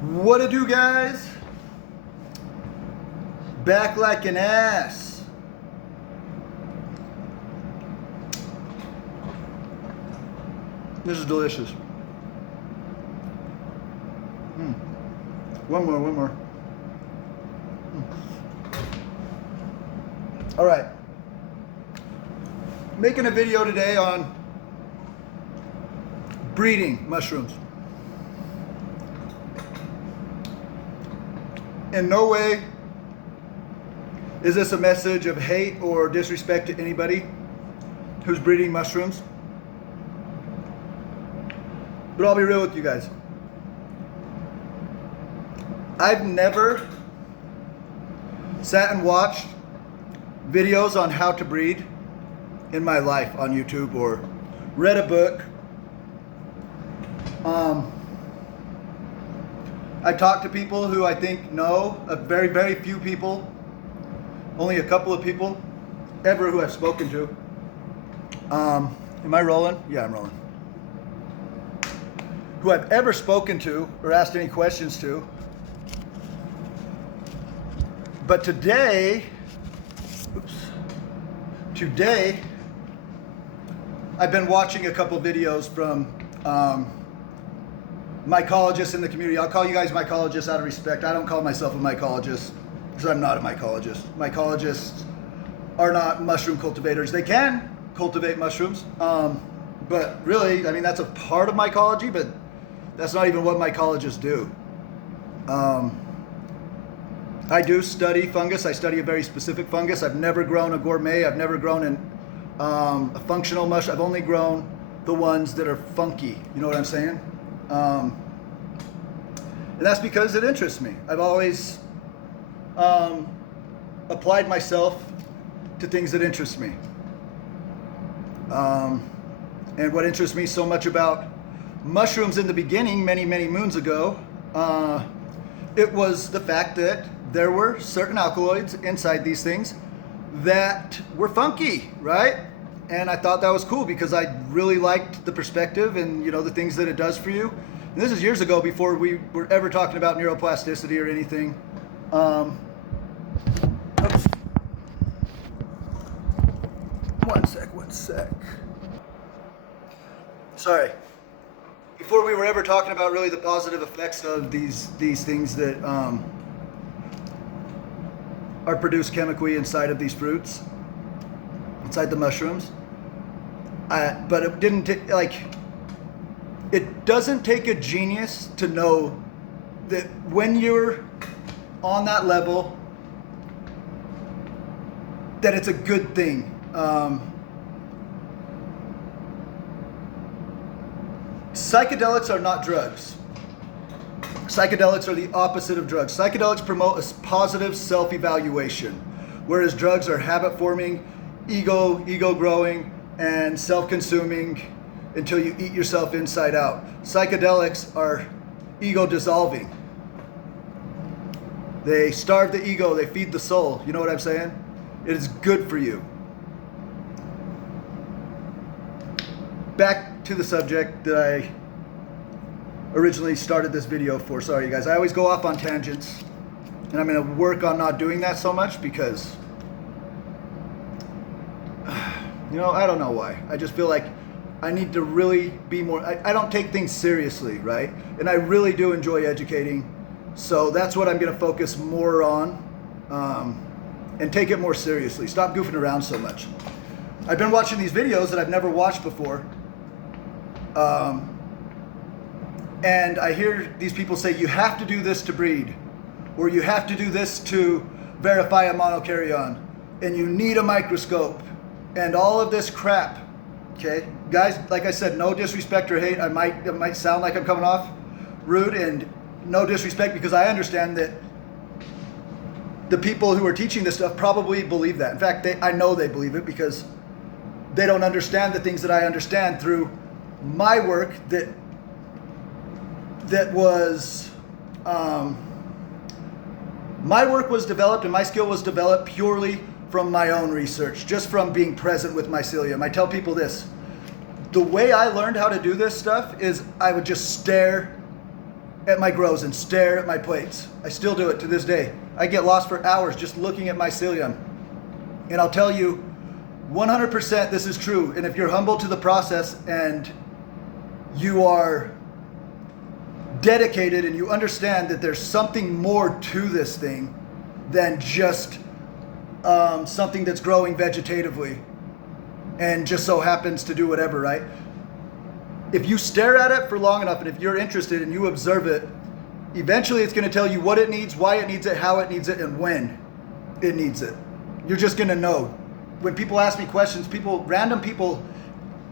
What it do, guys? Back like an ass. This is delicious. One more. All right. Making a video today on breeding mushrooms. In no way is this a message of hate or disrespect to anybody who's breeding mushrooms. But I'll be real with you guys. I've never sat and watched videos on how to breed in my life on YouTube or read a book. I talked to people who I think know, very, very few people, only a couple of people ever who I've spoken to. Am I rolling? Yeah, I'm rolling. Who I've ever spoken to or asked any questions to. But today, I've been watching a couple videos from mycologists in the community. I'll call you guys mycologists out of respect. I don't call myself a mycologist because I'm not a mycologist. Mycologists are not mushroom cultivators. They can cultivate mushrooms, but really, I mean, that's a part of mycology, but that's not even what mycologists do. I do study fungus. I study a very specific fungus. I've never grown a gourmet. I've never grown a functional mush. I've only grown the ones that are funky. You know what I'm saying? And that's because it interests me. I've always applied myself to things that interest me. And what interests me so much about mushrooms in the beginning, many, many moons ago, it was the fact that there were certain alkaloids inside these things that were funky, right? And I thought that was cool because I really liked the perspective and, you know, the things that it does for you. And this is years ago before we were ever talking about neuroplasticity or anything. Oops. One sec. Sorry. Before we were ever talking about really the positive effects of these things that are produced chemically inside of these fruits, inside the mushrooms. But it didn't take, it doesn't take a genius to know that when you're on that level, that it's a good thing. Psychedelics are not drugs. Psychedelics are the opposite of drugs. Psychedelics promote a positive self-evaluation, whereas drugs are habit-forming, ego-growing, and self-consuming until you eat yourself inside out. Psychedelics are ego-dissolving. They starve the ego, they feed the soul. You know what I'm saying? It is good for you. Back to the subject that I originally started this video for. Sorry, you guys. I always go off on tangents, and I'm going to work on not doing that so much because, you know, I don't know why. I just feel like I need to really be more. I don't take things seriously, right? And I really do enjoy educating. So that's what I'm going to focus more on and take it more seriously. Stop goofing around so much. I've been watching these videos that I've never watched before. And I hear these people say, you have to do this to breed, or you have to do this to verify a monokaryon, and you need a microscope, and all of this crap, okay? Guys, like I said, no disrespect or hate. It might sound like I'm coming off rude, and no disrespect, because I understand that the people who are teaching this stuff probably believe that. In fact, I know they believe it because they don't understand the things that I understand through my work that was, my work was developed and my skill was developed purely from my own research, just from being present with mycelium. I tell people this, the way I learned how to do this stuff is I would just stare at my grows and stare at my plates. I still do it to this day. I get lost for hours just looking at my psyllium. And I'll tell you, 100% this is true. And if you're humble to the process and you are dedicated and you understand that there's something more to this thing than just something that's growing vegetatively and just so happens to do whatever, right? If you stare at it for long enough and if you're interested and you observe it, eventually it's going to tell you what it needs, why it needs it, how it needs it, and when it needs it. You're just going to know. When people ask me questions, random people,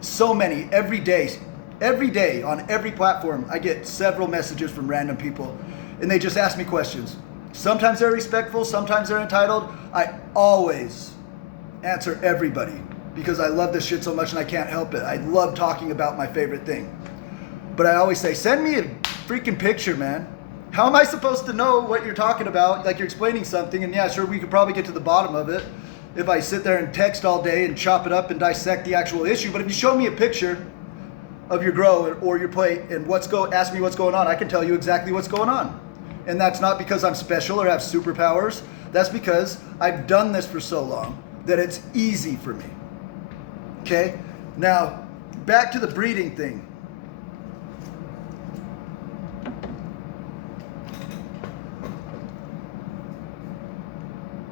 so many, every day on every platform, I get several messages from random people and they just ask me questions. Sometimes they're respectful, sometimes they're entitled. I always answer everybody because I love this shit so much and I can't help it. I love talking about my favorite thing. But I always say, send me a freaking picture, man. How am I supposed to know what you're talking about? Like you're explaining something, and yeah, sure, we could probably get to the bottom of it if I sit there and text all day and chop it up and dissect the actual issue. But if you show me a picture of your grow or your plate and ask me what's going on, I can tell you exactly what's going on. And that's not because I'm special or have superpowers. That's because I've done this for so long that it's easy for me. Okay? Now, back to the breeding thing.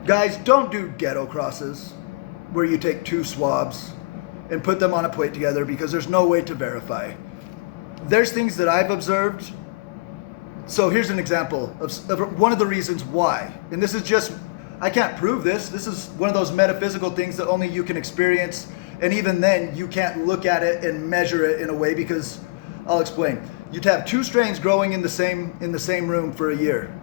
Guys, don't do ghetto crosses where you take 2 swabs and put them on a plate together because there's no way to verify. There's things that I've observed. So here's an example of one of the reasons why. And this is just, I can't prove this. This is one of those metaphysical things that only you can experience. And even then, you can't look at it and measure it in a way because, I'll explain. You'd have 2 strains growing in the same room for a year.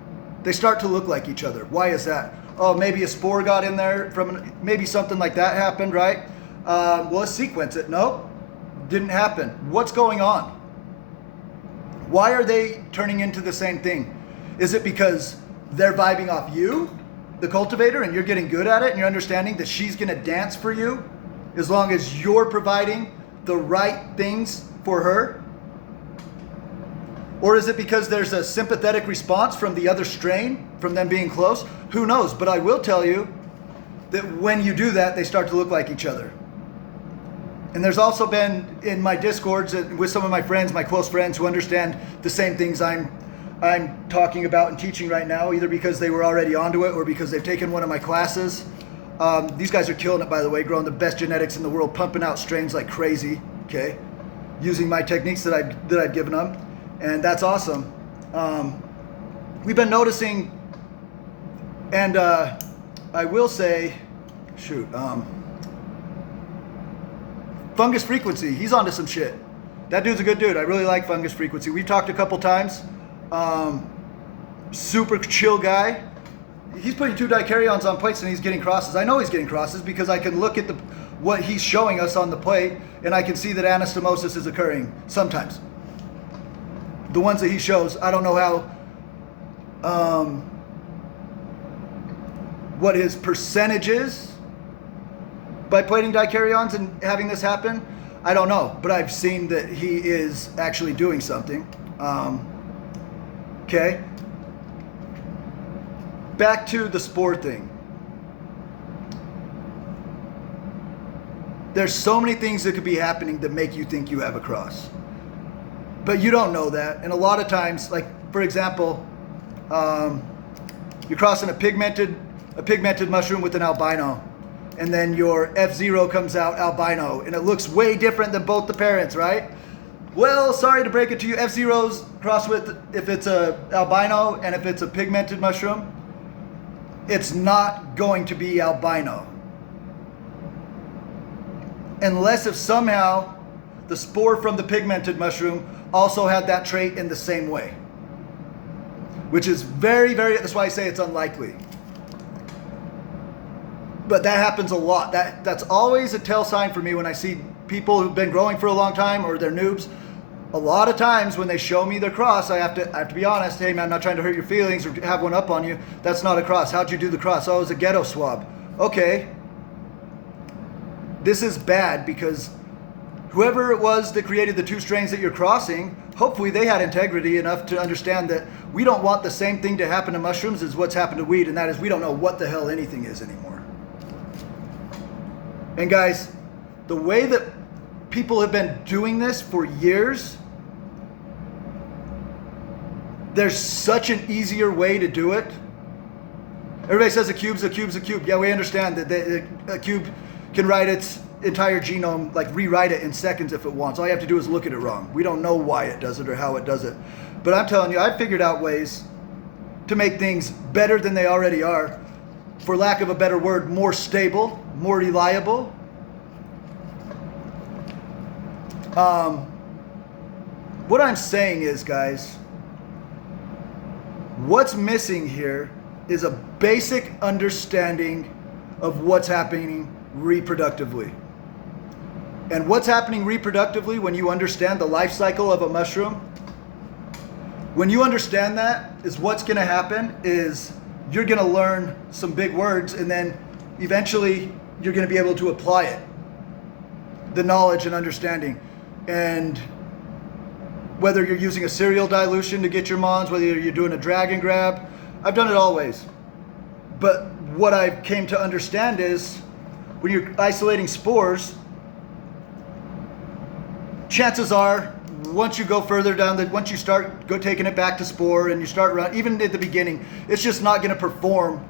They start to look like each other. Why is that? Oh, maybe a spore got in there maybe something like that happened, right? Well, let's sequence it. Nope, didn't happen. What's going on? Why are they turning into the same thing? Is it because they're vibing off you, the cultivator, and you're getting good at it and you're understanding that she's gonna dance for you as long as you're providing the right things for her? Or is it because there's a sympathetic response from the other strain, from them being close? Who knows? But I will tell you that when you do that, they start to look like each other. And there's also been in my discords with some of my friends, my close friends who understand the same things I'm talking about and teaching right now, either because they were already onto it or because they've taken one of my classes. These guys are killing it, by the way, growing the best genetics in the world, pumping out strains like crazy, okay? Using my techniques that I've given them. And that's awesome. We've been noticing, and I will say, Fungus Frequency, he's onto some shit. That dude's a good dude. I really like Fungus Frequency. We've talked a couple times. Super chill guy. He's putting 2 dikaryones on plates and he's getting crosses. I know he's getting crosses because I can look at what he's showing us on the plate and I can see that anastomosis is occurring sometimes. The ones that he shows, I don't know how, what his percentage is by plating dikaryons and having this happen. I don't know, but I've seen that he is actually doing something. Okay. Back to the spore thing. There's so many things that could be happening that make you think you have a cross. But you don't know that. And a lot of times, like for example, you're crossing a pigmented mushroom with an albino. And then your F0 comes out albino. And it looks way different than both the parents, right? Well, sorry to break it to you. F0's crossed with, if it's a albino and if it's a pigmented mushroom, it's not going to be albino. Unless if somehow the spore from the pigmented mushroom also had that trait in the same way. Which is very, very, that's why I say it's unlikely. But that happens a lot. That's always a tell sign for me when I see people who've been growing for a long time or they're noobs. A lot of times when they show me their cross, I have to be honest. Hey man, I'm not trying to hurt your feelings or have one up on you. That's not a cross. How'd you do the cross? Oh, it was a ghetto swab. Okay. This is bad because whoever it was that created the 2 strains that you're crossing hopefully they had integrity enough to understand that we don't want the same thing to happen to mushrooms as what's happened to weed, and that is we don't know what the hell anything is anymore. And guys, the way that people have been doing this for years, there's such an easier way to do it. Everybody says a cube's a cube's a cube. Yeah, we understand that a cube can write its entire genome, like rewrite it in seconds if it wants. All you have to do is look at it wrong. We don't know why it does it or how it does it. But I'm telling you, I've figured out ways to make things better than they already are. For lack of a better word, more stable, more reliable. What I'm saying is, guys, what's missing here is a basic understanding of what's happening reproductively. And what's happening reproductively when you understand the life cycle of a mushroom, when you understand that, is what's going to happen is you're going to learn some big words, and then eventually you're going to be able to apply it, the knowledge and understanding. And whether you're using a cereal dilution to get your mons, whether you're doing a drag and grab, I've done it all ways. But what I came to understand is when you're isolating spores, chances are once you go further down, once you start taking it back to spore and you start running, even at the beginning, it's just not going to perform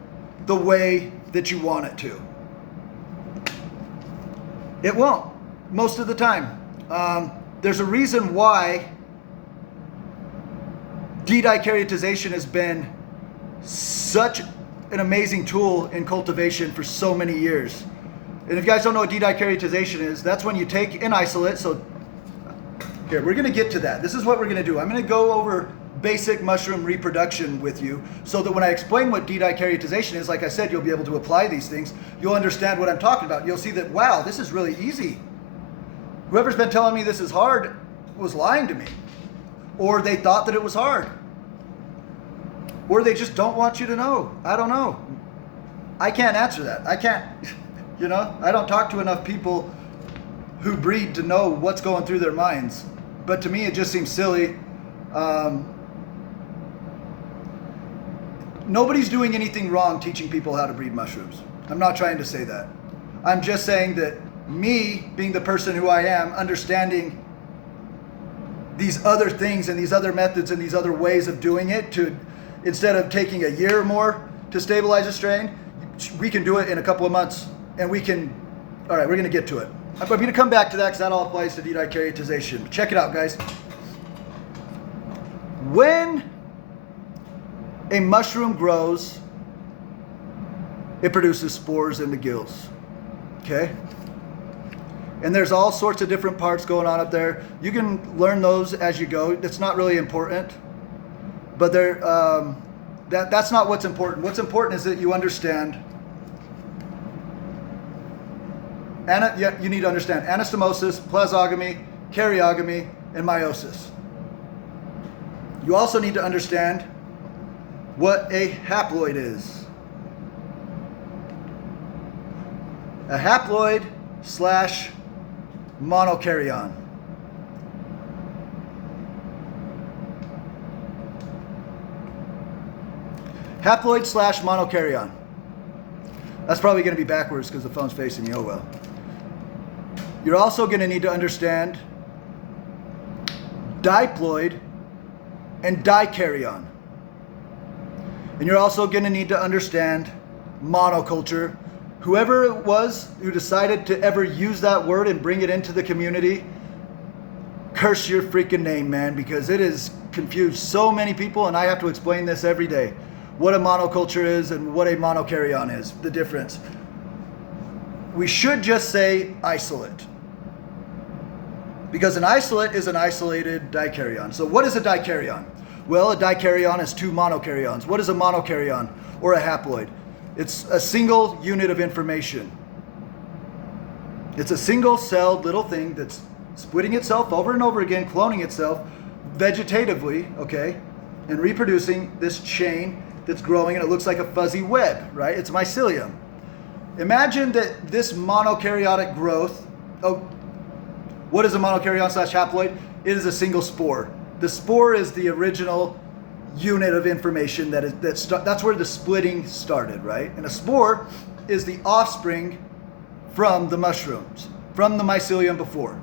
the way that you want it to. It won't, most of the time. There's a reason why Dikarotization has been such an amazing tool in cultivation for so many years. And if you guys don't know what Dikarotization is, that's when you take an isolate. So here, we're going to get to that. This is what we're going to do. I'm going to go over basic mushroom reproduction with you so that when I explain what Dikarotization is, like I said, you'll be able to apply these things. You'll understand what I'm talking about. You'll see that, wow, this is really easy. Whoever's been telling me this is hard was lying to me. Or they thought that it was hard. Or they just don't want you to know. I don't know. I can't answer that. I can't, I don't talk to enough people who breed to know what's going through their minds. But to me, it just seems silly. Nobody's doing anything wrong teaching people how to breed mushrooms. I'm not trying to say that. I'm just saying that me, being the person who I am, understanding these other things and these other methods and these other ways of doing it, to instead of taking a year or more to stabilize a strain, we can do it in a couple of months. And we can, all right, we're going to get to it. I'm going to come back to that because that all applies to Dikarotization. Check it out, guys. When a mushroom grows, it produces spores in the gills. Okay? And there's all sorts of different parts going on up there. You can learn those as you go. It's not really important. But that's not what's important. What's important is that you understand. You need to understand anastomosis, plasogamy, karyogamy, and meiosis. You also need to understand what a haploid is. A haploid / monokaryon. Haploid / monokaryon. That's probably going to be backwards because the phone's facing me. Oh well. You're also going to need to understand diploid and dikaryon. And you're also going to need to understand monoculture. Whoever it was who decided to ever use that word and bring it into the community, curse your freaking name, man, because it has confused so many people, and I have to explain this every day. What a monoculture is and what a monokaryon is, the difference. We should just say isolate. Because an isolate is an isolated dikaryon. So what is a dikaryon? Well, a dikaryon is two monokaryons. What is a monokaryon or a haploid? It's a single unit of information. It's a single-celled little thing that's splitting itself over and over again, cloning itself vegetatively, okay, and reproducing this chain that's growing, and it looks like a fuzzy web, right? It's mycelium. Imagine that this monokaryotic growth, what is a monokaryon / haploid? It is a single spore. The spore is the original unit of information that's where the splitting started, right? And a spore is the offspring from the mushrooms, from the mycelium before.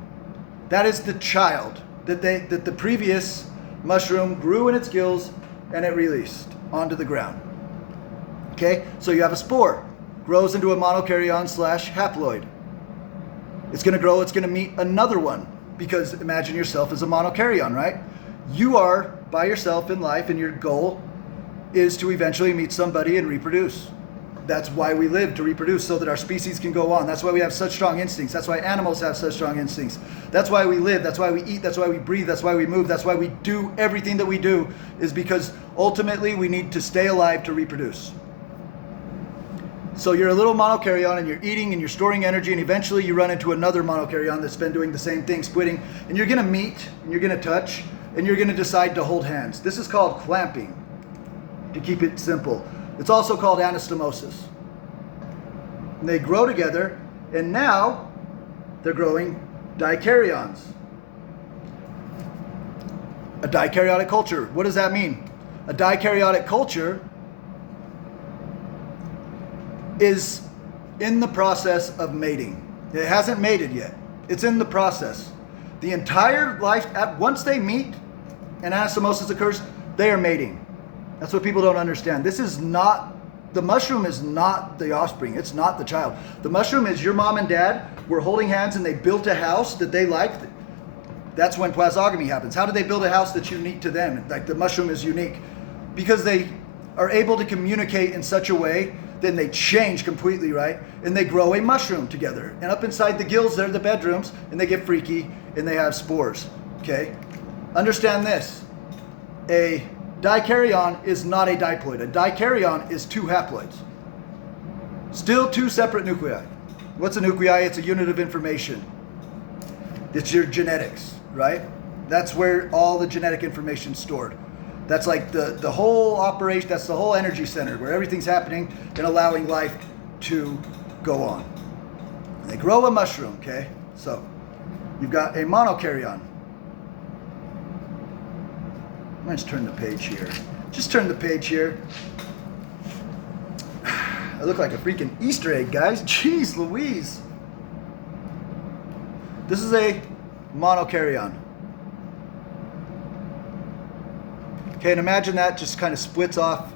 That is the child that the previous mushroom grew in its gills and it released onto the ground. Okay, so you have a spore, grows into a monokaryon / haploid. It's going to grow, it's going to meet another one, because imagine yourself as a monokaryon, right? You are by yourself in life, and your goal is to eventually meet somebody and reproduce. That's why we live, to reproduce, so that our species can go on. That's why we have such strong instincts. That's why animals have such strong instincts. That's why we live. That's why we eat. That's why we breathe. That's why we move. That's why we do everything that we do, is because ultimately we need to stay alive to reproduce. So you're a little monokaryon and you're eating and you're storing energy, and eventually you run into another monokaryon that's been doing the same thing, splitting, and you're going to meet and you're going to touch and you're going to decide to hold hands. This is called clamping, to keep it simple. It's also called anastomosis. And they grow together, and now they're growing dikaryons. A dikaryotic culture. What does that mean? A dikaryotic culture is in the process of mating. It hasn't mated yet. It's in the process. The entire life, once they meet and anastomosis occurs, they are mating. That's what people don't understand. This is not, the mushroom is not the offspring. It's not the child. The mushroom is your mom and dad were holding hands and they built a house that they liked. That's when plasogamy happens. How do they build a house that's unique to them? Like the mushroom is unique because they are able to communicate in such a way. Then they change completely, right? And they grow a mushroom together. And up inside the gills, they're the bedrooms, and they get freaky, and they have spores, okay? Understand this. A dikaryon is not a diploid. A dikaryon is two haploids. Still two separate nuclei. What's a nuclei? It's a unit of information. It's your genetics, right? That's where all the genetic information is stored. That's like the whole operation, that's the whole energy center where everything's happening and allowing life to go on. And they grow a mushroom, okay? So you've got a monokaryon. Let's turn the page here. Just turn the page here. I look like a freaking Easter egg, guys. Jeez Louise. This is a monokaryon. Okay, and imagine that just kind of splits off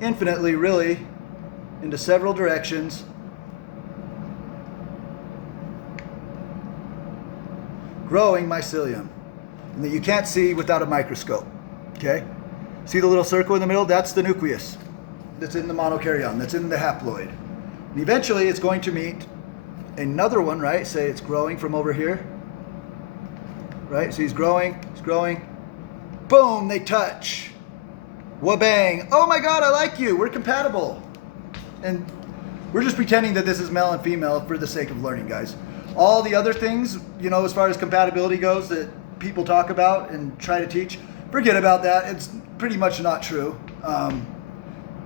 infinitely, really, into several directions. Growing mycelium. And that you can't see without a microscope. Okay? See the little circle in the middle? That's the nucleus. That's in the monokaryon. That's in the haploid. And eventually it's going to meet another one, right? Say it's growing from over here. Right? So he's growing, boom, they touch. Wha-bang. Oh my God, I like you. We're compatible. And we're just pretending that this is male and female for the sake of learning, guys. All the other things, you know, as far as compatibility goes that people talk about and try to teach, forget about that. It's pretty much not true.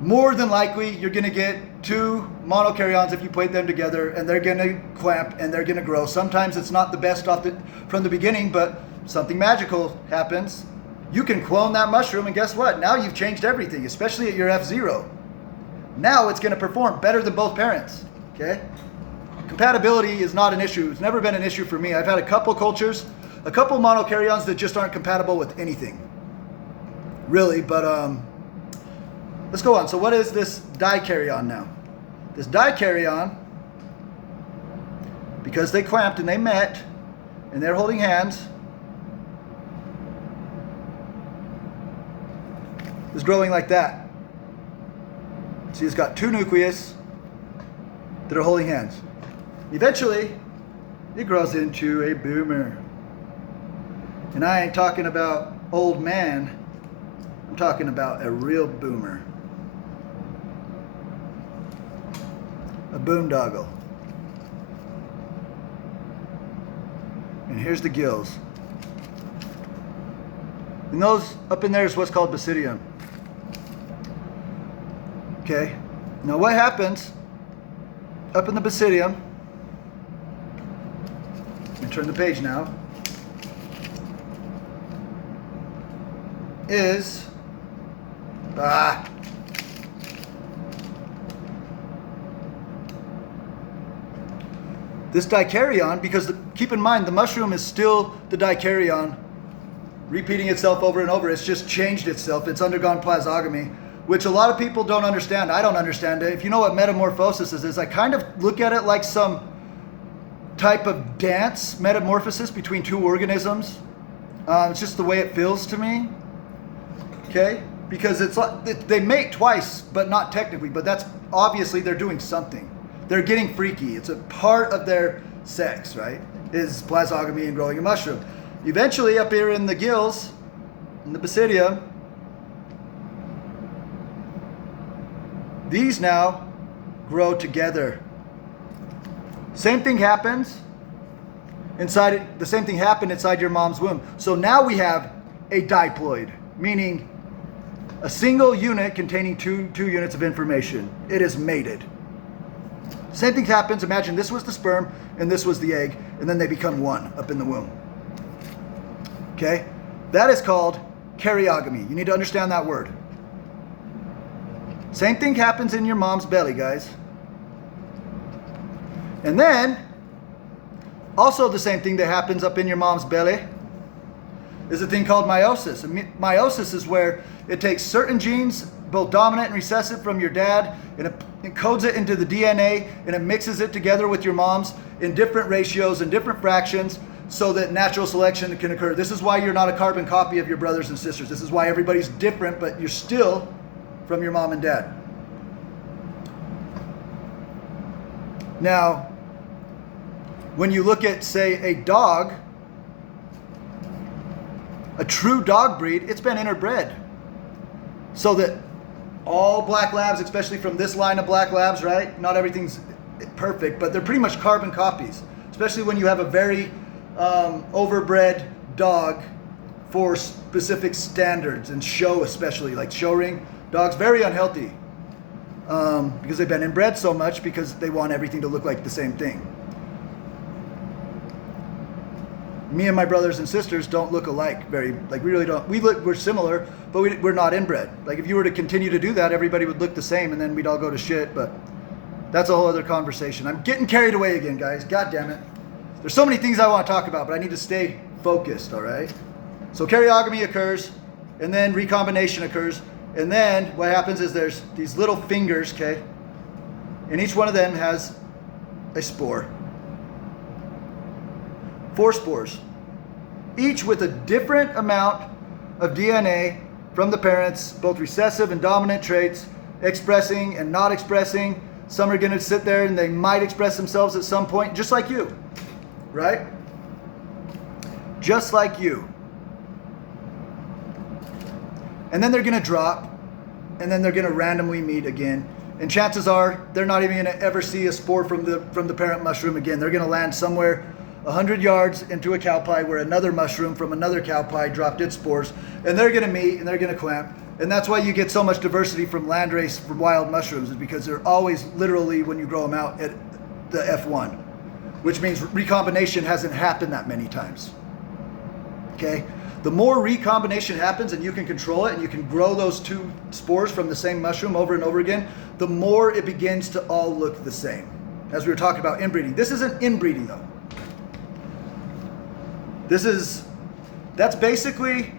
More than likely, you're going to get two monokaryons if you put them together, and they're going to clamp and they're going to grow. Sometimes it's not the best from the beginning, but something magical happens. You can clone that mushroom, and guess what? Now you've changed everything, especially at your F0. Now it's going to perform better than both parents, okay? Compatibility is not an issue. It's never been an issue for me. I've had a couple cultures, a couple monokaryons that just aren't compatible with anything, really, but let's go on. So what is this dikaryon now? This dikaryon, because they clamped and they met, and they're holding hands, is growing like that. See, it's got two nucleus that are holding hands. Eventually, it grows into a boomer. And I ain't talking about old man. I'm talking about a real boomer. A boondoggle. And here's the gills. And those up in there is what's called basidium. Okay, now what happens up in the basidium? Let me turn the page now. is this dikaryon, because keep in mind the mushroom is still the dikaryon repeating itself over and over. It's just changed itself. It's undergone plasogamy, which a lot of people don't understand. I don't understand it. If you know what metamorphosis is, I kind of look at it like some type of dance metamorphosis between two organisms. It's just the way it feels to me. Okay? Because it's like they mate twice, but not technically. But that's obviously they're doing something. They're getting freaky. It's a part of their sex, right? Is plasogamy and growing a mushroom. Eventually, up here in the gills, in the basidium, these now grow together. Same thing happens inside. The same thing happened inside your mom's womb. So now we have a diploid, meaning a single unit containing two units of information. It is mated. Same thing happens. Imagine this was the sperm and this was the egg, and then they become one up in the womb. Okay? That is called karyogamy. You need to understand that word. Same thing happens in your mom's belly, guys. And then, also the same thing that happens up in your mom's belly is a thing called meiosis. And meiosis is where it takes certain genes, both dominant and recessive, from your dad, and it encodes it into the DNA, and it mixes it together with your mom's in different ratios and different fractions so that natural selection can occur. This is why you're not a carbon copy of your brothers and sisters. This is why everybody's different, but you're still from your mom and dad. Now, when you look at, say, a dog, a true dog breed, it's been interbred. So that all black labs, especially from this line of black labs, right? Not everything's perfect, but they're pretty much carbon copies. Especially when you have a very overbred dog for specific standards and show, especially like show ring dogs, very unhealthy because they've been inbred so much because they want everything to look like the same thing. Me and my brothers and sisters don't look alike we really don't. We're similar, but we're not inbred. Like if you were to continue to do that, everybody would look the same and then we'd all go to shit, but that's a whole other conversation. I'm getting carried away again, guys. God damn it. There's so many things I want to talk about, but I need to stay focused, all right? So karyogamy occurs, and then recombination occurs, and then what happens is there's these little fingers, okay? And each one of them has a spore. 4 spores. Each with a different amount of DNA from the parents, both recessive and dominant traits, expressing and not expressing. Some are going to sit there and they might express themselves at some point, just like you, right? Just like you. And then they're going to drop, and then they're going to randomly meet again. And chances are they're not even going to ever see a spore from the parent mushroom again. They're going to land somewhere 100 yards into a cow pie where another mushroom from another cow pie dropped its spores, and they're going to meet and they're going to clamp. And that's why you get so much diversity from landrace from wild mushrooms, is because they're always literally, when you grow them out, at the F1, which means recombination hasn't happened that many times. Okay? The more recombination happens and you can control it and you can grow those 2 spores from the same mushroom over and over again, the more it begins to all look the same. As we were talking about inbreeding. This isn't inbreeding though. That's basically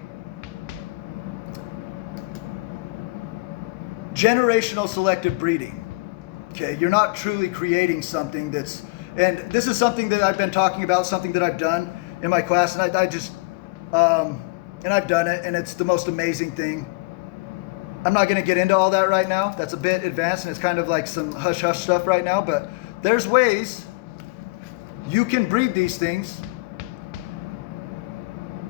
generational selective breeding. Okay, you're not truly creating something that's, and this is something that I've been talking about, something that I've done in my class, and I've done it, and it's the most amazing thing. I'm not going to get into all that right now. That's a bit advanced, and it's kind of like some hush-hush stuff right now, but there's ways you can breed these things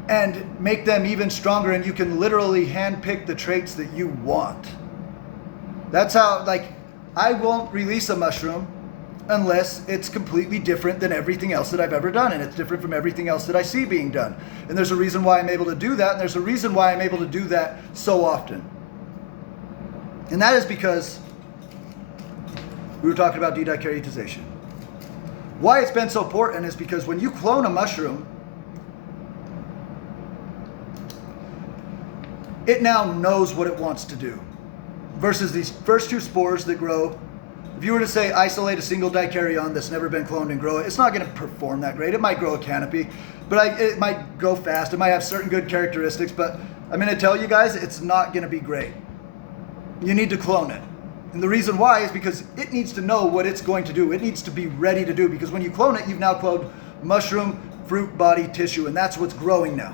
and make them even stronger, and you can literally handpick the traits that you want. That's how, like, I won't release a mushroom unless it's completely different than everything else that I've ever done, and it's different from everything else that I see being done. And there's a reason why I'm able to do that, and there's a reason why I'm able to do that so often. And that is because we were talking about de-dikarotization. Why it's been so important is because when you clone a mushroom, it now knows what it wants to do. Versus these first two spores that grow, if you were to say isolate a single dikaryon that's never been cloned and grow it, it's not going to perform that great. It might grow a canopy, but it might grow fast. It might have certain good characteristics, but I'm going to tell you guys, it's not going to be great. You need to clone it. And the reason why is because it needs to know what it's going to do. It needs to be ready to do, because when you clone it, you've now cloned mushroom fruit body tissue, and that's what's growing now.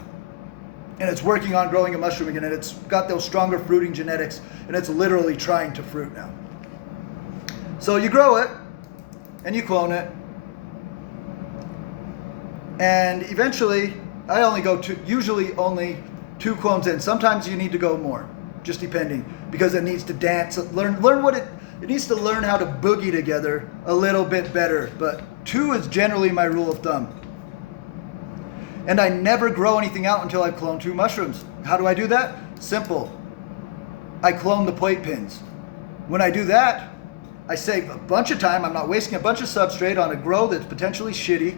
And it's working on growing a mushroom again, and it's got those stronger fruiting genetics, and it's literally trying to fruit now. So you grow it, and you clone it, and eventually, I only go usually only 2 clones in. Sometimes you need to go more, just depending, because it needs to dance, learn what it needs to learn how to boogie together a little bit better. But 2 is generally my rule of thumb. And I never grow anything out until I've cloned 2 mushrooms. How do I do that? Simple. I clone the plate pins. When I do that, I save a bunch of time. I'm not wasting a bunch of substrate on a grow that's potentially shitty.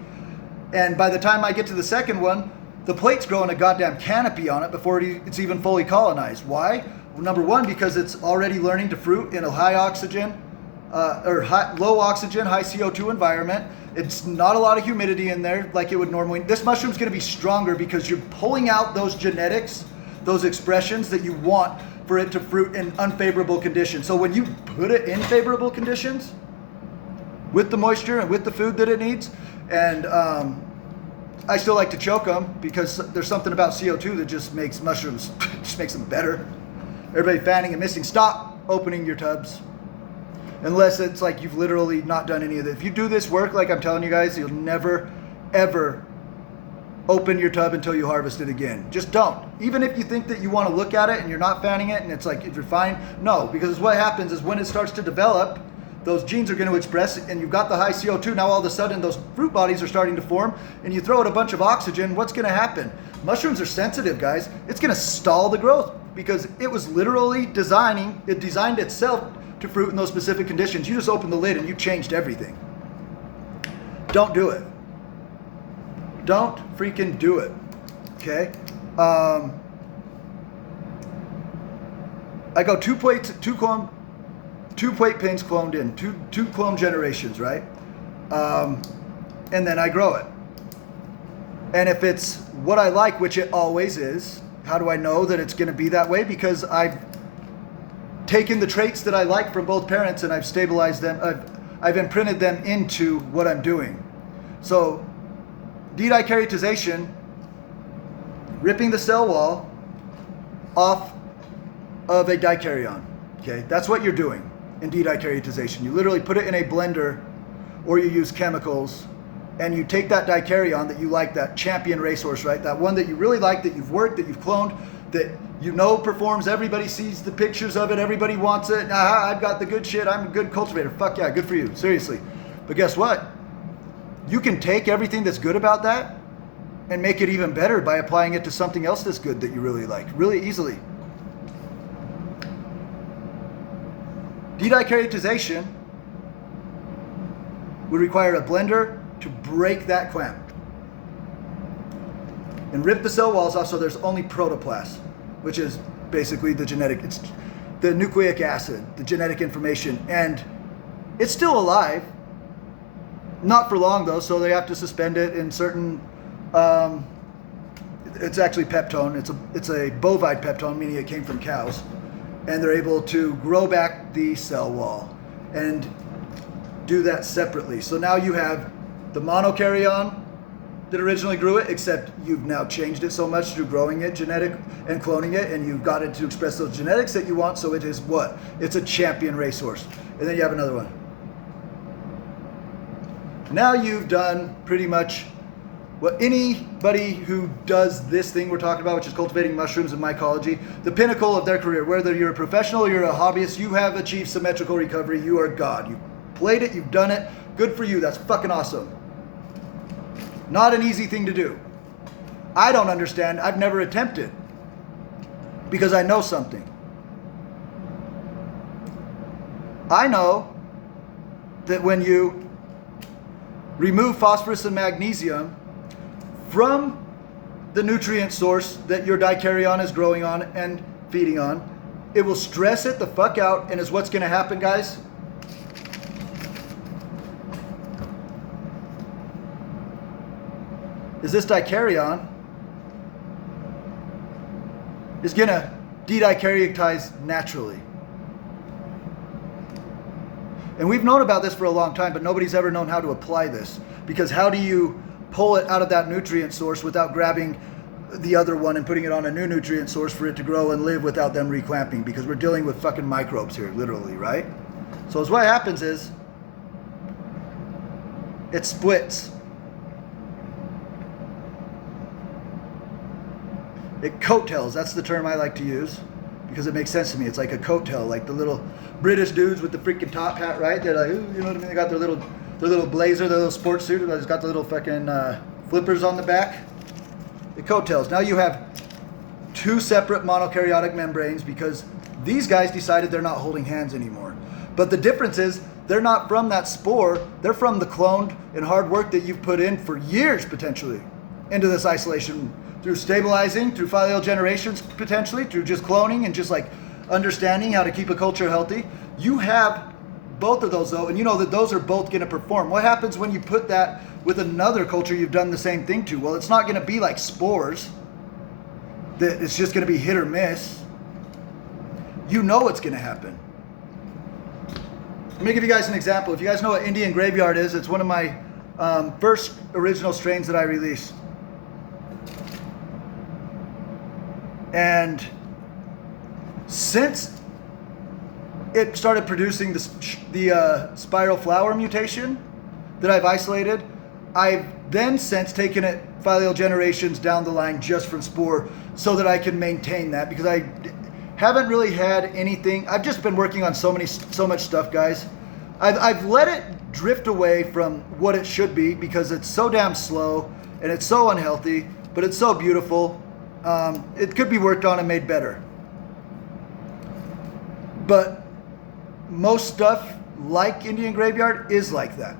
And by the time I get to the second one, the plate's growing a goddamn canopy on it before it's even fully colonized. Why? Well, number one, because it's already learning to fruit in a high oxygen, low oxygen, high CO2 environment. It's not a lot of humidity in there like it would normally. This mushroom's going to be stronger because you're pulling out those genetics, those expressions that you want for it to fruit in unfavorable conditions. So when you put it in favorable conditions, with the moisture and with the food that it needs, and I still like to choke them because there's something about CO2 that just makes mushrooms, just makes them better. Everybody fanning and missing, stop opening your tubs. Unless it's like you've literally not done any of it. If you do this work, like I'm telling you guys, you'll never, ever open your tub until you harvest it again. Just don't. Even if you think that you want to look at it and you're not fanning it and it's like, if you're fine, no. Because what happens is when it starts to develop, those genes are going to express and you've got the high CO2. Now all of a sudden those fruit bodies are starting to form and you throw out a bunch of oxygen. What's going to happen? Mushrooms are sensitive, guys. It's going to stall the growth because it was literally it designed itself to fruit in those specific conditions. You just opened the lid and you changed everything. Don't do it. Don't freaking do it. Okay? I go 2 plate pins cloned in, two clone generations, right? And then I grow it. And if it's what I like, which it always is, how do I know that it's going to be that way? Because I've taken the traits that I like from both parents and I've stabilized them. I've imprinted them into what I'm doing. So Dikarotization, ripping the cell wall off of a dikaryon. Okay, that's what you're doing in Dikarotization. You literally put it in a blender or you use chemicals and you take that dikaryon that you like, that champion racehorse, right? That one that you really like, that you've worked, that you've cloned, that you know performs, everybody sees the pictures of it, everybody wants it. I've got the good shit, I'm a good cultivator. Fuck yeah, good for you, seriously. But guess what? You can take everything that's good about that and make it even better by applying it to something else that's good that you really like, really easily. Dikarotization would require a blender to break that clamp and rip the cell walls off so there's only protoplasm, which is basically the genetic, it's the nucleic acid, the genetic information, and it's still alive. Not for long though, so they have to suspend it in certain, it's actually peptone, it's a bovine peptone, meaning it came from cows, and they're able to grow back the cell wall and do that separately. So now you have the monokaryon that originally grew it, except you've now changed it so much through growing it, genetic, and cloning it, and you've got it to express those genetics that you want, so it is what? It's a champion racehorse. And then you have another one. Now you've done pretty much what anybody who does this thing we're talking about, which is cultivating mushrooms in mycology, the pinnacle of their career. Whether you're a professional or you're a hobbyist, you have achieved symmetrical recovery. You are God. You played it, you've done it. Good for you. That's fucking awesome. Not an easy thing to do. I don't understand. I've never attempted because I know something. I know that when you remove phosphorus and magnesium from the nutrient source that your dikaryon is growing on and feeding on. It will stress it the fuck out, and is what's going to happen, guys. Is this dikaryon is going to de-dikaryotize naturally. And we've known about this for a long time, but nobody's ever known how to apply this. Because how do you pull it out of that nutrient source without grabbing the other one and putting it on a new nutrient source for it to grow and live without them reclamping? Because we're dealing with fucking microbes here, literally, right? So what happens is, it splits. It coattails, that's the term I like to use, because it makes sense to me. It's like a coattail, like the little British dudes with the freaking top hat, right? They're like, ooh, you know what I mean? They got their little blazer, their little sports suit, that's got the little fucking flippers on the back. It coattails. Now you have two separate monokaryotic membranes because these guys decided they're not holding hands anymore. But the difference is, they're not from that spore, they're from the cloned and hard work that you've put in for years, potentially, into this isolation, through stabilizing, through filial generations, potentially, through just cloning and just like understanding how to keep a culture healthy. You have both of those though, and you know that those are both going to perform. What happens when you put that with another culture you've done the same thing to? Well, it's not going to be like spores, that it's just going to be hit or miss. You know what's going to happen. Let me give you guys an example. If you guys know what Indian Graveyard is, it's one of my first original strains that I released. And since it started producing the spiral flower mutation that I've isolated, I've then since taken it filial generations down the line just from spore so that I can maintain that, because I haven't really had anything. I've just been working on so much stuff, guys. I've let it drift away from what it should be because it's so damn slow and it's so unhealthy, but it's so beautiful. It could be worked on and made better. But most stuff like Indian Graveyard is like that.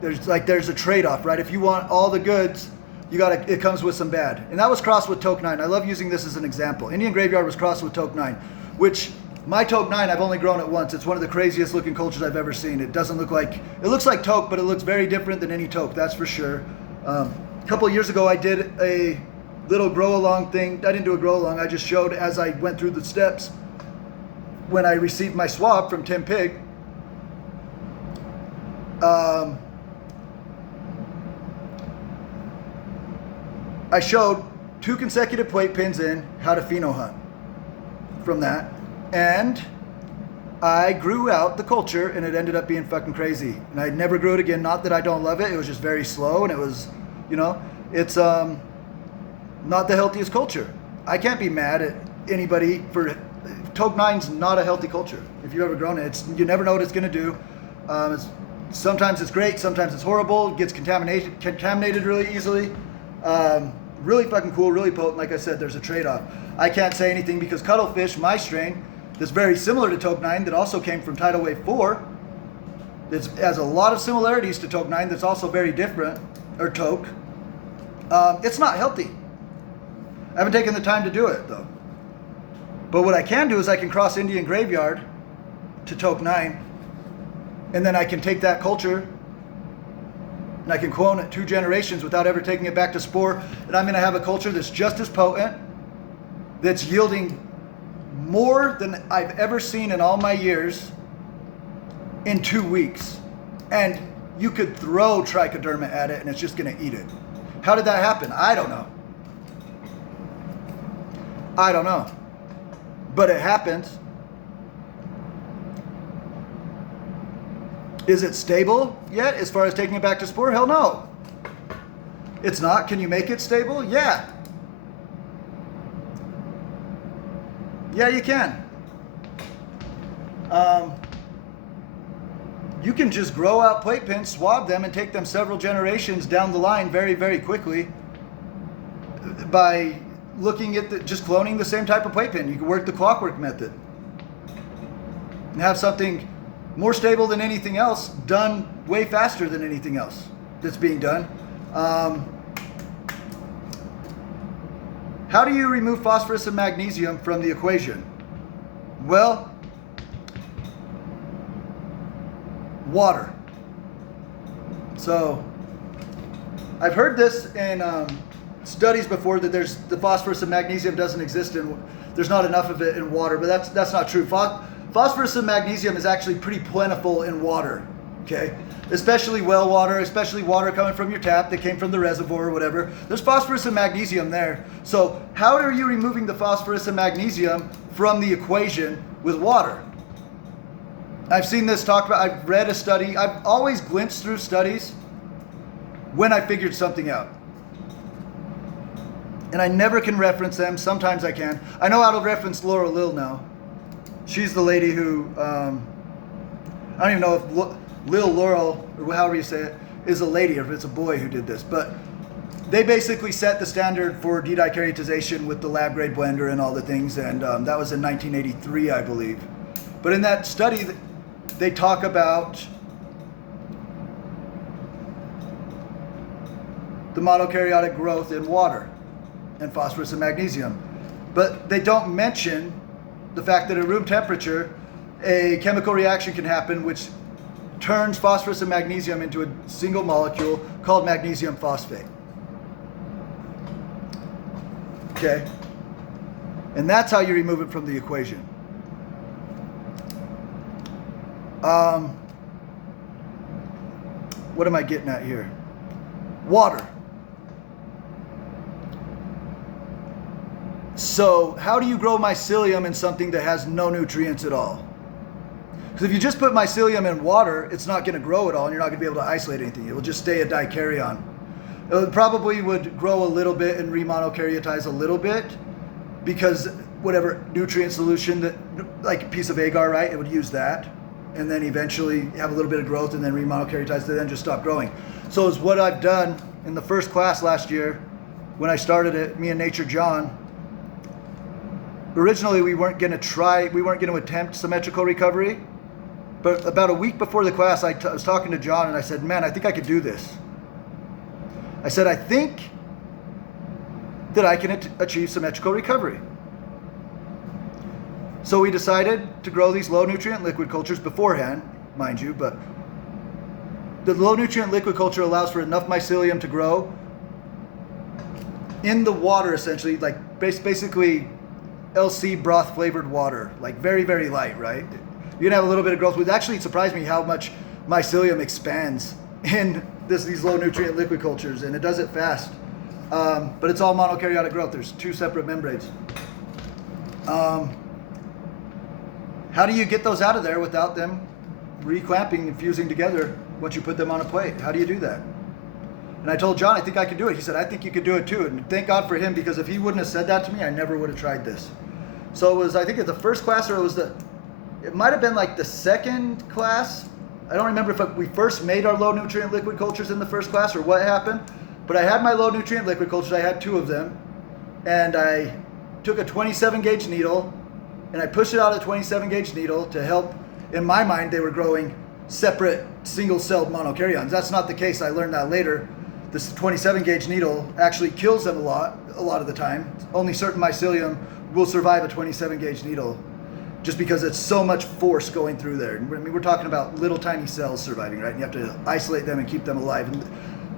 There's a trade-off, right? If you want all the goods, it comes with some bad. And that was crossed with Toke 9. I love using this as an example. Indian Graveyard was crossed with Toke 9, which my Toke 9, I've only grown it once. It's one of the craziest looking cultures I've ever seen. It looks like Toke, but it looks very different than any Toke, that's for sure. A couple of years ago, I did a little grow along thing. I didn't do a grow along. I just showed as I went through the steps when I received my swab from Tim Pig. I showed 2 consecutive plate pins in how to pheno hunt from that, and I grew out the culture, and it ended up being fucking crazy. And I never grew it again. Not that I don't love it. It was just very slow, and it was, it's not the healthiest culture. I can't be mad at anybody for Toke 9's not a healthy culture. If you've ever grown it, you never know what it's going to do. Sometimes it's great, sometimes it's horrible. It gets contaminated really easily. Really fucking cool, really potent. Like I said, there's a trade-off. I can't say anything because Cuttlefish, my strain, that's very similar to Toke 9, that also came from Tidal Wave 4, that has a lot of similarities to Toke 9, that's also very different, or Toke. It's not healthy. I haven't taken the time to do it though. But what I can do is I can cross Indian Graveyard to Toke 9, and then I can take that culture and I can clone it 2 generations without ever taking it back to spore, and I'm going to have a culture that's just as potent, that's yielding more than I've ever seen in all my years in 2 weeks. And you could throw trichoderma at it and it's just going to eat it. How did that happen? I don't know. But it happens. Is it stable yet as far as taking it back to spore? Hell no. It's not. Can you make it stable? Yeah. Yeah, you can. You can just grow out plate pins, swab them, and take them several generations down the line very, very quickly by looking at just cloning the same type of plate pin. You can work the clockwork method and have something more stable than anything else, done way faster than anything else that's being done. How How do you remove phosphorus and magnesium from the equation? Well, water. So I've heard this in studies before, that there's the phosphorus and magnesium doesn't exist in, there's not enough of it in water, but that's not true. Phosphorus and magnesium is actually pretty plentiful in water, okay? Especially well water, especially water coming from your tap that came from the reservoir or whatever. There's phosphorus and magnesium there. So how are you removing the phosphorus and magnesium from the equation with water? I've seen this talked about, I've read a study, I've always glimpsed through studies when I figured something out. And I never can reference them, sometimes I can. I know how to reference Laura Lil now. She's the lady who, I don't even know if Lil Laurel, or however you say it, is a lady or if it's a boy who did this. But they basically set the standard for de-dikarotization with the lab grade blender and all the things. And that was in 1983, I believe. But in that study, they talk about the monokaryotic growth in water and phosphorus and magnesium. But they don't mention the fact that at room temperature, a chemical reaction can happen which turns phosphorus and magnesium into a single molecule called magnesium phosphate. Okay? And that's how you remove it from the equation. What am I getting at here? Water. So how do you grow mycelium in something that has no nutrients at all? Because if you just put mycelium in water, it's not going to grow at all, and you're not going to be able to isolate anything. It will just stay a dikaryon. It probably would grow a little bit and remonokaryotize a little bit, because whatever nutrient solution, that, like a piece of agar, right, it would use that, and then eventually have a little bit of growth and then remonokaryotize, and then just stop growing. So is what I've done in the first class last year when I started it, me and Nature John. Originally, we weren't going to attempt symmetrical recovery, but about a week before the class, I was talking to John and I said, man, I think I could do this. I said, I think that I can achieve symmetrical recovery. So we decided to grow these low nutrient liquid cultures beforehand, mind you, but the low nutrient liquid culture allows for enough mycelium to grow in the water, essentially, like basically LC broth flavored water, like very, very light, right? You're gonna have a little bit of growth. It actually surprised me how much mycelium expands in these low nutrient liquid cultures, and it does it fast. But it's all monokaryotic growth. There's two separate membranes. How do you get those out of there without them reclamping and fusing together once you put them on a plate? How do you do that? And I told John, I think I could do it. He said, I think you could do it too. And thank God for him, because if he wouldn't have said that to me, I never would have tried this. So it was, I think, at the first class, or it might have been like the second class. I don't remember if we first made our low nutrient liquid cultures in the first class or what happened, but I had my low nutrient liquid cultures. I had two of them, and I took a 27 gauge needle and I pushed it out a 27 gauge needle to help. In my mind, they were growing separate single-celled monokaryons. That's not the case. I learned that later. This 27 gauge needle actually kills them a lot of the time. Only certain mycelium will survive a 27 gauge needle, just because it's so much force going through there. I mean, we're talking about little tiny cells surviving, right? And you have to isolate them and keep them alive. And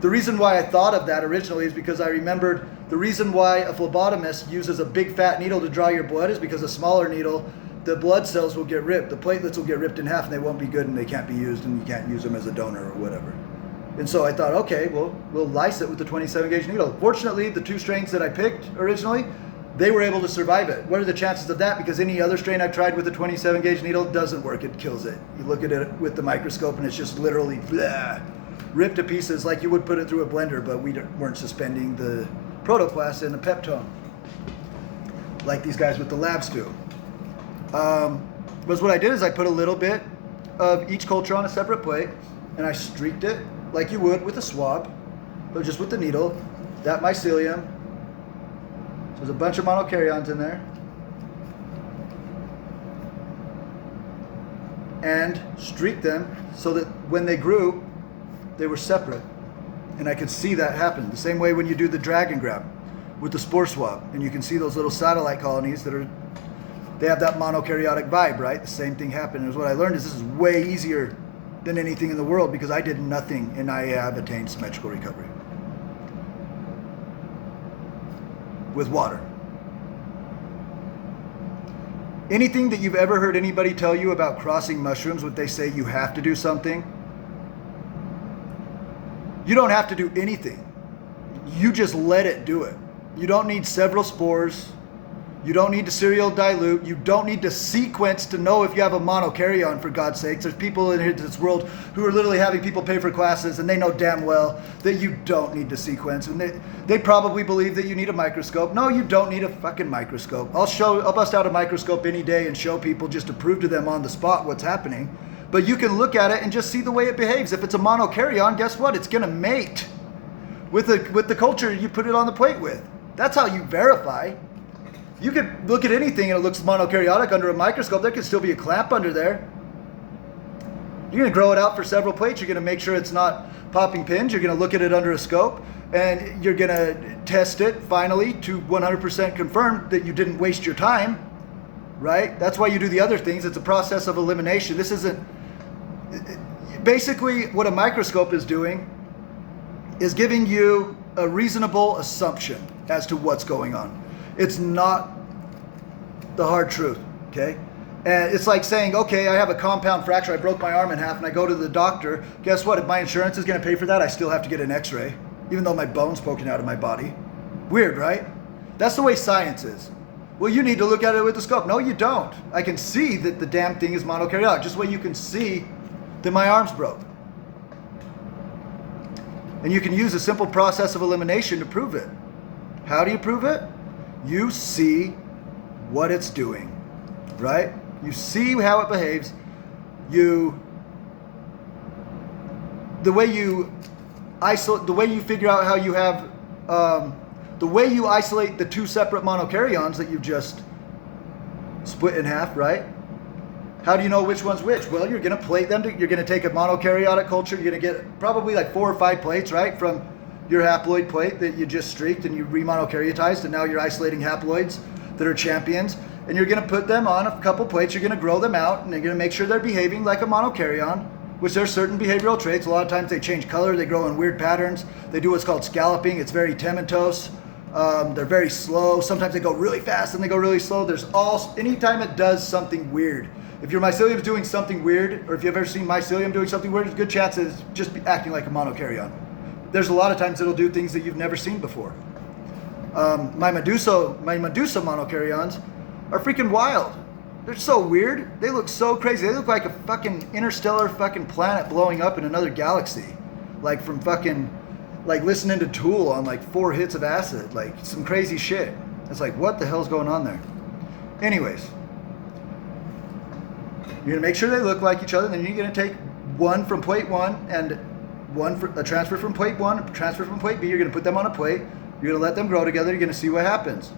the reason why I thought of that originally is because I remembered the reason why a phlebotomist uses a big fat needle to draw your blood is because a smaller needle, the blood cells will get ripped, the platelets will get ripped in half, and they won't be good, and they can't be used, and you can't use them as a donor or whatever. And so I thought, okay, well, we'll lyse it with the 27 gauge needle. Fortunately, the two strains that I picked originally, they were able to survive it. What are the chances of that? Because any other strain I've tried with a 27 gauge needle doesn't work, it kills it. You look at it with the microscope and it's just literally blah, ripped to pieces like you would put it through a blender, but we weren't suspending the protoplast in the peptone like these guys with the labs do. But what I did is I put a little bit of each culture on a separate plate and I streaked it like you would with a swab, but just with the needle, that mycelium. So there's a bunch of monokaryons in there. And streaked them so that when they grew, they were separate. And I could see that happen. The same way when you do the drag and grab. with the spore swab. And you can see those little satellite colonies they have that monokaryotic vibe, right? The same thing happened. And what I learned is this is way easier than anything in the world because I did nothing and I have attained symmetrical recovery with water. Anything that you've ever heard anybody tell you about crossing mushrooms, would they say you have to do something? You don't have to do anything. You just let it do it. You don't need several spores. You don't need to serial dilute. You don't need to sequence to know if you have a monokaryon, for God's sakes. There's people in this world who are literally having people pay for classes, and they know damn well that you don't need to sequence. And they probably believe that you need a microscope. No, you don't need a fucking microscope. I'll bust out a microscope any day and show people just to prove to them on the spot what's happening. But you can look at it and just see the way it behaves. If it's a monokaryon, guess what? It's going to mate with the culture you put it on the plate with. That's how you verify. You could look at anything and it looks monokaryotic under a microscope. There could still be a clamp under there. You're going to grow it out for several plates. You're going to make sure it's not popping pins. You're going to look at it under a scope. And you're going to test it finally to 100% confirm that you didn't waste your time. Right? That's why you do the other things. It's a process of elimination. This isn't... Basically, what a microscope is doing is giving you a reasonable assumption as to what's going on. It's not the hard truth, okay? And it's like saying, okay, I have a compound fracture, I broke my arm in half, and I go to the doctor. Guess what? If my insurance is going to pay for that, I still have to get an x-ray, even though my bone's poking out of my body. Weird, right? That's the way science is. Well, you need to look at it with the scope. No, you don't. I can see that the damn thing is monokaryotic, just the way you can see that my arm's broke. And you can use a simple process of elimination to prove it. How do you prove it? You see what it's doing, right? You see how it behaves. The way you figure out how you have, the way you isolate the two separate monokaryons that you just split in half, right? How do you know which one's which? Well, you're going to plate them. You're going to take a monokaryotic culture. You're going to get probably like 4 or 5 plates, right? From your haploid plate that you just streaked and you remonokaryotized, and now you're isolating haploids that are champions. And you're going to put them on a couple plates. You're going to grow them out, and you're going to make sure they're behaving like a monokaryon, which there's certain behavioral traits. A lot of times they change color. They grow in weird patterns. They do what's called scalloping. It's very tementose. They're very slow. Sometimes they go really fast and they go really slow. Anytime it does something weird. If your mycelium is doing something weird, or if you've ever seen mycelium doing something weird, there's a good chance it's just acting like a monokaryon. There's a lot of times it'll do things that you've never seen before. My Medusa monokaryons are freaking wild. They're so weird. They look so crazy. They look like a fucking interstellar fucking planet blowing up in another galaxy. Like from fucking, like listening to Tool on like 4 hits of acid. Like some crazy shit. It's like, what the hell's going on there? Anyways. You're going to make sure they look like each other. Then you're going to take one from plate 1 and a transfer from plate 1, a transfer from plate B. You're going to put them on a plate. You're going to let them grow together. You're going to see what happens.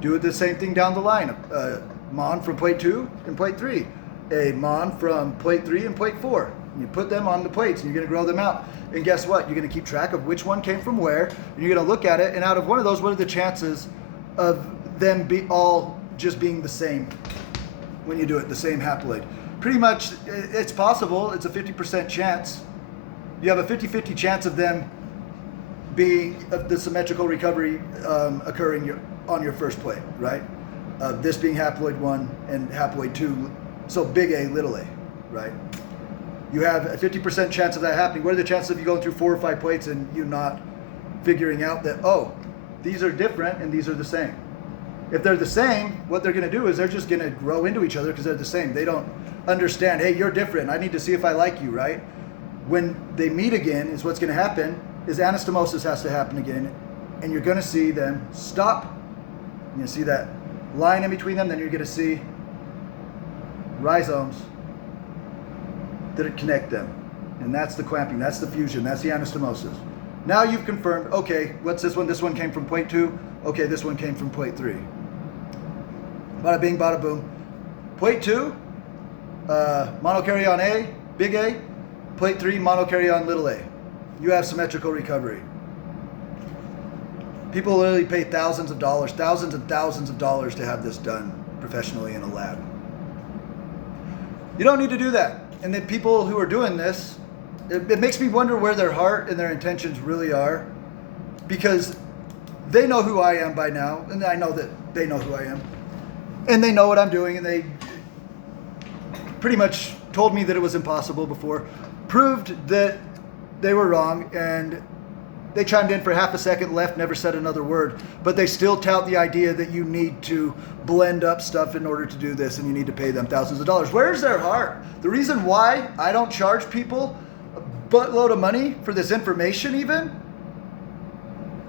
Do the same thing down the line. A mon from plate 2 and plate 3. A mon from plate 3 and plate 4. And you put them on the plates and you're going to grow them out. And guess what? You're going to keep track of which one came from where. And you're going to look at it. And out of one of those, what are the chances of them all just being the same when you do it, the same haploid? Pretty much, it's possible. It's a 50% chance. You have a 50-50 chance of them being the symmetrical recovery occurring on your first plate, right? This being haploid 1 and haploid 2, so big A, little a, right? You have a 50% chance of that happening. What are the chances of you going through 4 or 5 plates and you not figuring out that, oh, these are different and these are the same? If they're the same, what they're going to do is they're just going to grow into each other because they're the same. They don't understand, hey, you're different. I need to see if I like you, right? When they meet again, is what's going to happen is anastomosis has to happen again, and you're going to see them stop. You're going to see that line in between them, then you're going to see rhizomes that connect them. And that's the clamping, that's the fusion, that's the anastomosis. Now you've confirmed, okay, what's this one? This one came from plate 2. Okay, this one came from plate 3. Bada bing, bada boom. Plate 2, monokaryon A, big A. Plate 3, monokaryon little a. You have symmetrical recovery. People literally pay thousands of dollars, thousands and thousands of dollars to have this done professionally in a lab. You don't need to do that. And the people who are doing this, it makes me wonder where their heart and their intentions really are, because they know who I am by now, and I know that they know who I am, and they know what I'm doing, and they pretty much told me that it was impossible before, proved that they were wrong, and they chimed in for half a second, left, never said another word, but they still tout the idea that you need to blend up stuff in order to do this, and you need to pay them thousands of dollars. Where's their heart? The reason why I don't charge people a buttload of money for this information even,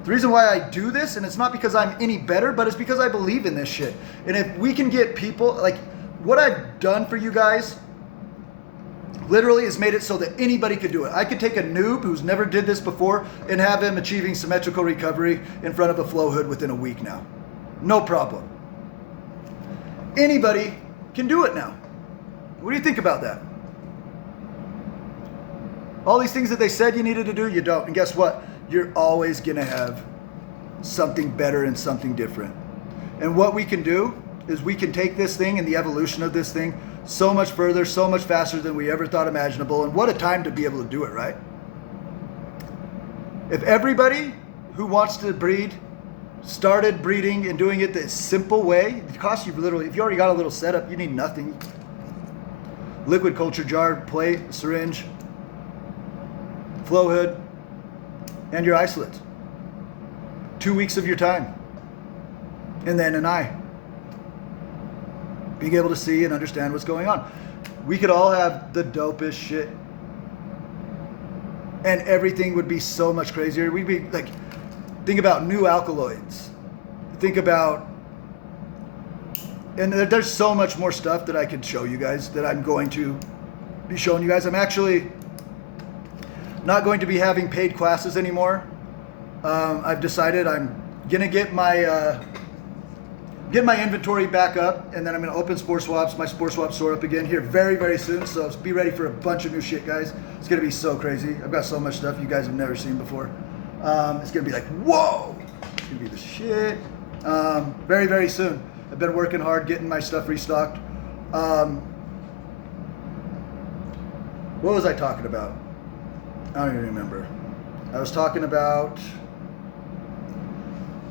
the reason why I do this, and it's not because I'm any better, but it's because I believe in this shit. And if we can get people, like what I've done for you guys, literally has made it so that anybody could do it. I could take a noob who's never did this before and have him achieving symmetrical recovery in front of a flow hood within a week now. No problem. Anybody can do it now. What do you think about that? All these things that they said you needed to do, you don't. And guess what? You're always going to have something better and something different. And what we can do is we can take this thing and the evolution of this thing so much further, so much faster than we ever thought imaginable. And what a time to be able to do it, right? If everybody who wants to breed started breeding and doing it the simple way, it costs you literally, if you already got a little setup, you need nothing. Liquid culture jar, plate, syringe, flow hood, and your isolate. 2 weeks of your time. And then an eye. Being able to see and understand what's going on. We could all have the dopest shit. And everything would be so much crazier. We'd be like, think about new alkaloids. Think about, and there's so much more stuff that I could show you guys that I'm going to be showing you guys. I'm actually not going to be having paid classes anymore. I've decided I'm gonna get my inventory back up, and then I'm gonna open my Spore Swap store up again here very, very soon. So be ready for a bunch of new shit, guys. It's gonna be so crazy. I've got so much stuff you guys have never seen before. It's gonna be like, whoa! It's gonna be the shit. Very, very soon. I've been working hard getting my stuff restocked. What was I talking about? I don't even remember. I was talking about,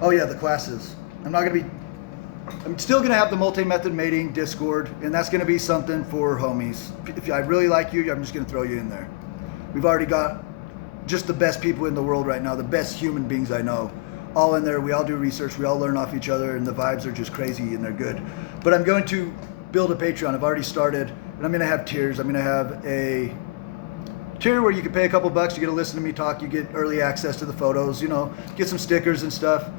oh yeah, the classes. I'm still going to have the multi-method mating Discord, and that's going to be something for homies. If I really like you, I'm just going to throw you in there. We've already got just the best people in the world right now, the best human beings I know, all in there. We all do research, we all learn off each other, and the vibes are just crazy and they're good. But I'm going to build a Patreon. I've already started, and I'm going to have tiers. I'm going to have a tier where you can pay a couple bucks, you get to listen to me talk, you get early access to the photos, you know, get some stickers and stuff.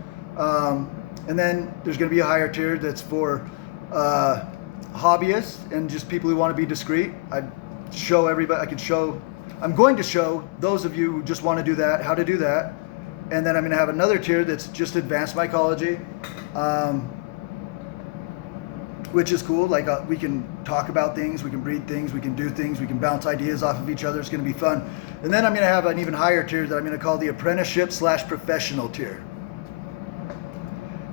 And then there's going to be a higher tier that's for hobbyists and just people who want to be discreet. I'm going to show those of you who just want to do that, how to do that. And then I'm going to have another tier that's just advanced mycology, which is cool. Like we can talk about things, we can breed things, we can do things, we can bounce ideas off of each other. It's going to be fun. And then I'm going to have an even higher tier that I'm going to call the apprenticeship/professional tier.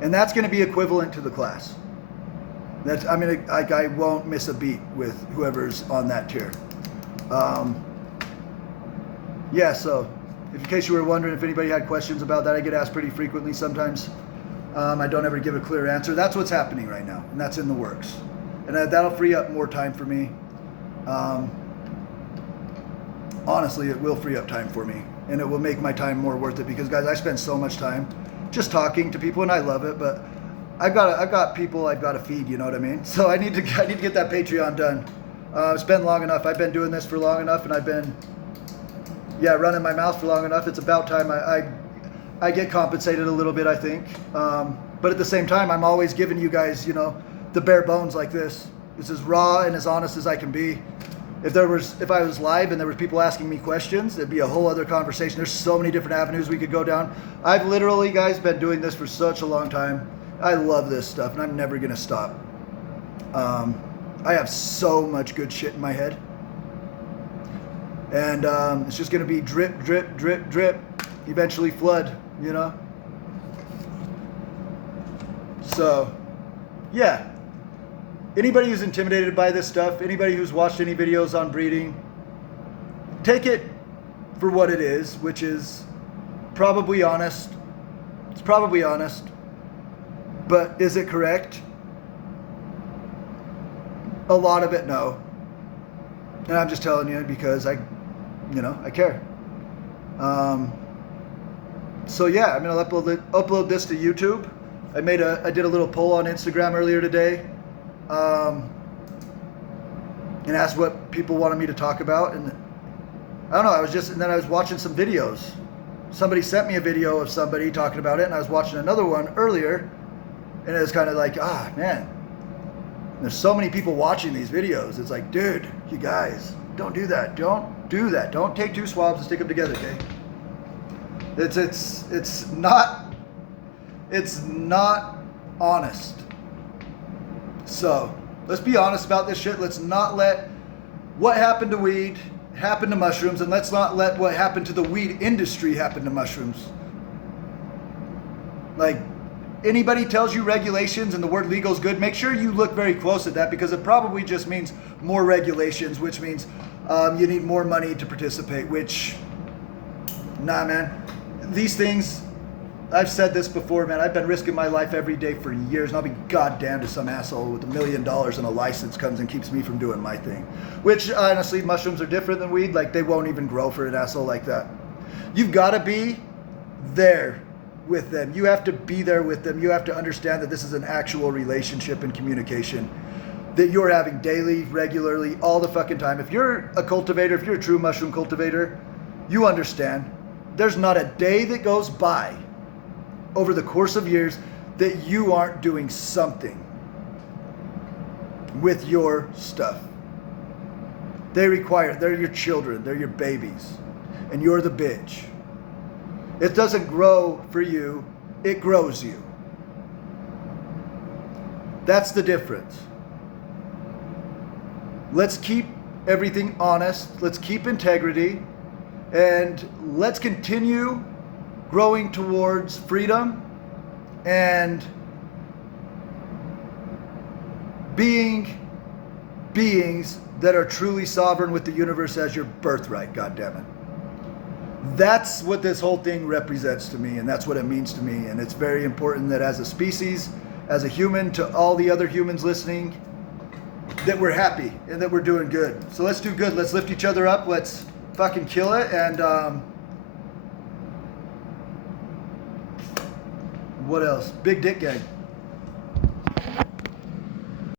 And that's going to be equivalent to the class. I won't miss a beat with whoever's on that tier. Yeah, so in case you were wondering if anybody had questions about that, I get asked pretty frequently sometimes. I don't ever give a clear answer. That's what's happening right now, and that's in the works. And that'll free up more time for me. Honestly, it will free up time for me, and it will make my time more worth it, because guys, I spend so much time just talking to people, and I love it, but I've got people I've got to feed, you know what I mean? So I need to get that Patreon done. It's been long enough. I've been doing this for long enough, and I've been running my mouth for long enough. It's about time I get compensated a little bit, I think. But at the same time, I'm always giving you guys, you know, the bare bones like this. It's as raw and as honest as I can be. If I was live and there were people asking me questions, it'd be a whole other conversation. There's so many different avenues we could go down. I've literally, guys, been doing this for such a long time. I love this stuff, and I'm never gonna stop. I have so much good shit in my head, and it's just gonna be drip, drip, drip, drip. Eventually flood, you know. So, yeah. Anybody who's intimidated by this stuff, anybody who's watched any videos on breeding, take it for what it is, which is probably honest. It's probably honest. But is it correct? A lot of it, no. And I'm just telling you because I care. So yeah, I'm gonna upload this to YouTube. I did a little poll on Instagram earlier today, and asked what people wanted me to talk about, and I don't know. And then I was watching some videos. Somebody sent me a video of somebody talking about it, and I was watching another one earlier, and it was kind of like, man, there's so many people watching these videos. It's like, dude, you guys, don't do that. Don't do that. Don't take 2 swabs and stick them together, okay? It's not honest. So let's be honest about this shit. Let's not let what happened to weed happen to mushrooms, and let's not let what happened to the weed industry happen to mushrooms. Like, anybody tells you regulations and the word legal is good, make sure you look very close at that, because it probably just means more regulations, which means you need more money to participate, which, nah, man. These things, I've said this before, man. I've been risking my life every day for years, and I'll be goddamned if some asshole with $1 million and a license comes and keeps me from doing my thing. Which, honestly, mushrooms are different than weed. Like, they won't even grow for an asshole like that. You've got to be there with them. You have to be there with them. You have to understand that this is an actual relationship and communication that you're having daily, regularly, all the fucking time. If you're a cultivator, if you're a true mushroom cultivator, you understand. There's not a day that goes by over the course of years that you aren't doing something with your stuff. They're your children, they're your babies, and you're the bitch. It doesn't grow for you, it grows you. That's the difference. Let's keep everything honest, let's keep integrity, and let's continue growing towards freedom and being beings that are truly sovereign with the universe as your birthright, goddammit. That's what this whole thing represents to me, and that's what it means to me. And it's very important that as a species, as a human, to all the other humans listening, that we're happy and that we're doing good. So let's do good. Let's lift each other up. Let's fucking kill it. And what else? Big dick gang.